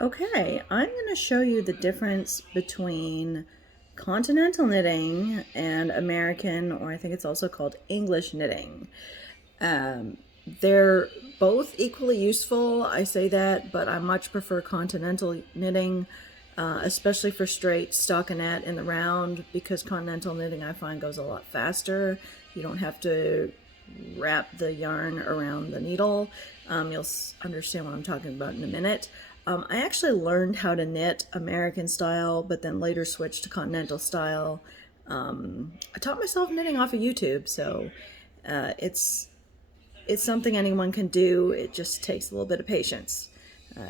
Okay, I'm going to show you the difference between continental knitting and American, or I think it's also called English knitting. Um, they're both equally useful, I say that, but I much prefer continental knitting, especially for straight stockinette in the round, because continental knitting I find goes a lot faster. You don't have to wrap the yarn around the needle. You'll understand what I'm talking about in a minute. I actually learned how to knit American style, but then later switched to continental style. I taught myself knitting off of YouTube, so it's something anyone can do. It just takes a little bit of patience.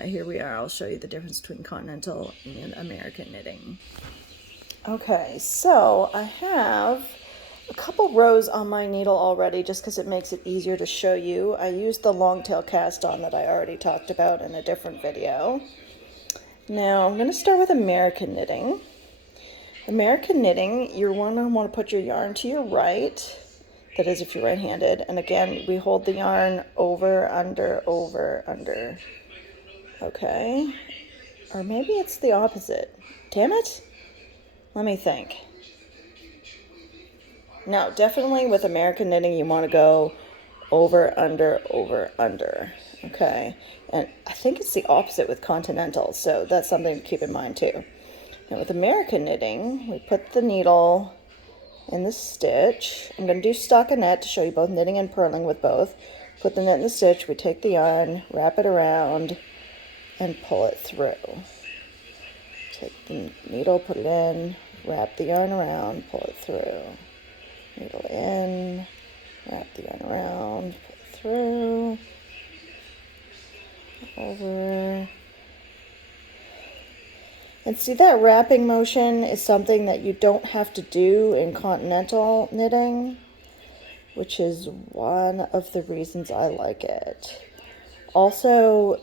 Here we are. I'll show you the difference between continental and American knitting. Okay, so I have a couple rows on my needle already just because it makes it easier to show you. I used the long tail cast on that I already talked about in a different video. Now I'm going to start with American knitting. American knitting, you're going to want to put your yarn to your right. That is if you're right-handed. And again, we hold the yarn over, under, over, under. Okay. Or maybe it's the opposite. Damn it. Let me think. No, definitely with American knitting, you want to go over, under, over, under. Okay. And I think it's the opposite with continental, so that's something to keep in mind too. Now with American knitting, we put the needle in the stitch. I'm going to do stockinette to show you both knitting and purling with both. Put the knit in the stitch, we take the yarn, wrap it around, and pull it through. Take the needle, put it in, wrap the yarn around, pull it through. Needle in, wrap the yarn around, pull it through, over. And see, that wrapping motion is something that you don't have to do in continental knitting, which is one of the reasons I like it. Also,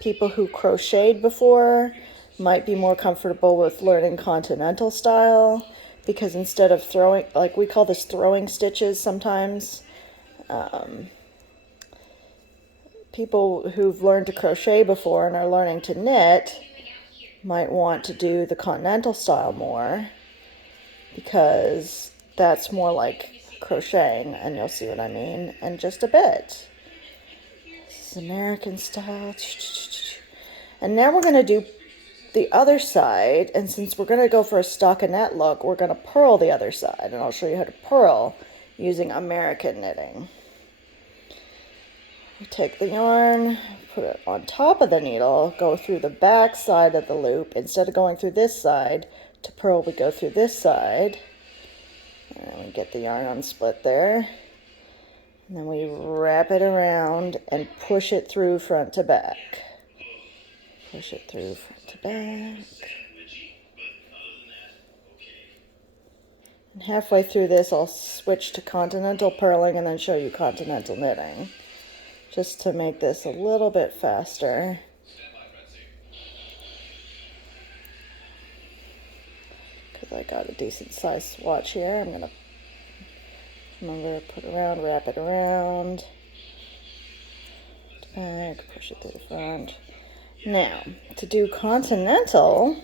people who crocheted before might be more comfortable with learning continental style, because instead of throwing, like we call this throwing stitches sometimes, people who've learned to crochet before and are learning to knit might want to do the continental style more, because that's more like crocheting, and you'll see what I mean in just a bit. This is American style. And now we're going to do the other side, and since we're going to go for a stockinette look, we're going to purl the other side, and I'll show you how to purl using American knitting. We take the yarn, put it on top of the needle, go through the back side of the loop. Instead of going through this side to purl, we go through this side. And we get the yarn unsplit there. And then we wrap it around and push it through front to back. Push it through front to back. And halfway through this, I'll switch to continental purling and then show you continental knitting, just to make this a little bit faster. Because I got a decent size swatch here. I'm going to remember to put around, wrap it around, back, push it to the front. Now, to do continental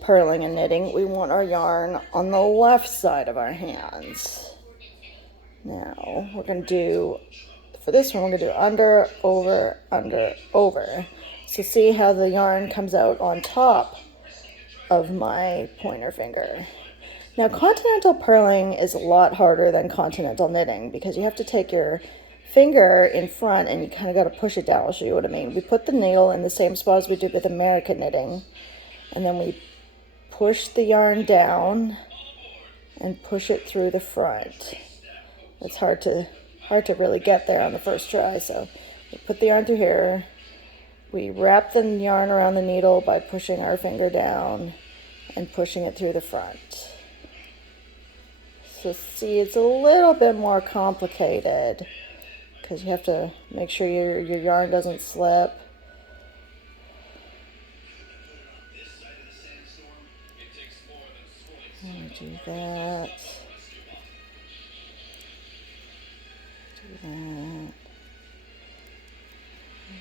purling and knitting, we want our yarn on the left side of our hands. Now, we're going to do, for this one, we're going to do under, over, under, over. So see how the yarn comes out on top of my pointer finger. Now, continental purling is a lot harder than continental knitting, because you have to take your finger in front and you kind of got to push it down. I'll show you what I mean. We put the needle in the same spot as we did with American knitting, and then we push the yarn down and push it through the front. It's hard to really get there on the first try, so we put the yarn through here. We wrap the yarn around the needle by pushing our finger down and pushing it through the front. So see, it's a little bit more complicated because you have to make sure your yarn doesn't slip. I'll do that. Do that.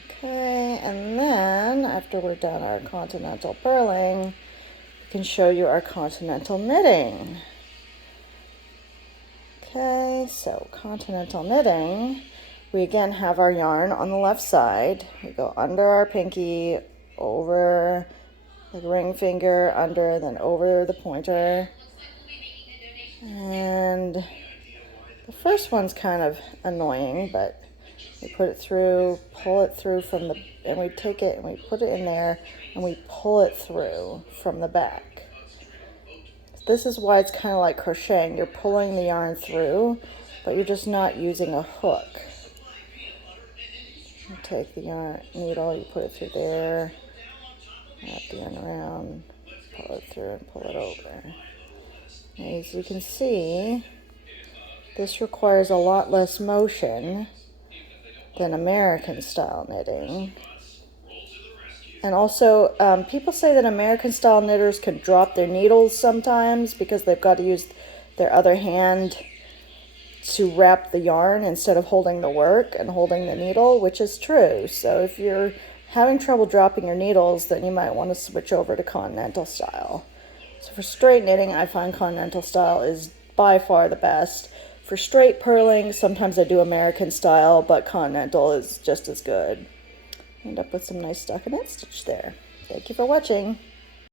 Okay, And then after we're done our continental purling, we can show you our continental knitting. Okay, so continental knitting, we again have our yarn on the left side. We go under our pinky, over the ring finger, under, then over the pointer. And the first one's kind of annoying, but we put it through, pull it through from the, and we take it and we put it in there and we pull it through from the back. This is why it's kind of like crocheting. You're pulling the yarn through, but you're just not using a hook. You take the yarn needle, you put it through there, wrap the yarn around, pull it through and pull it over. As you can see, this requires a lot less motion than American style knitting. And also, people say that American style knitters can drop their needles sometimes because they've got to use their other hand to wrap the yarn instead of holding the work and holding the needle, which is true. So if you're having trouble dropping your needles, then you might want to switch over to continental style. So for straight knitting, I find continental style is by far the best. For straight purling, sometimes I do American style, but continental is just as good. End up with some nice stockinette stitch there. Thank you for watching.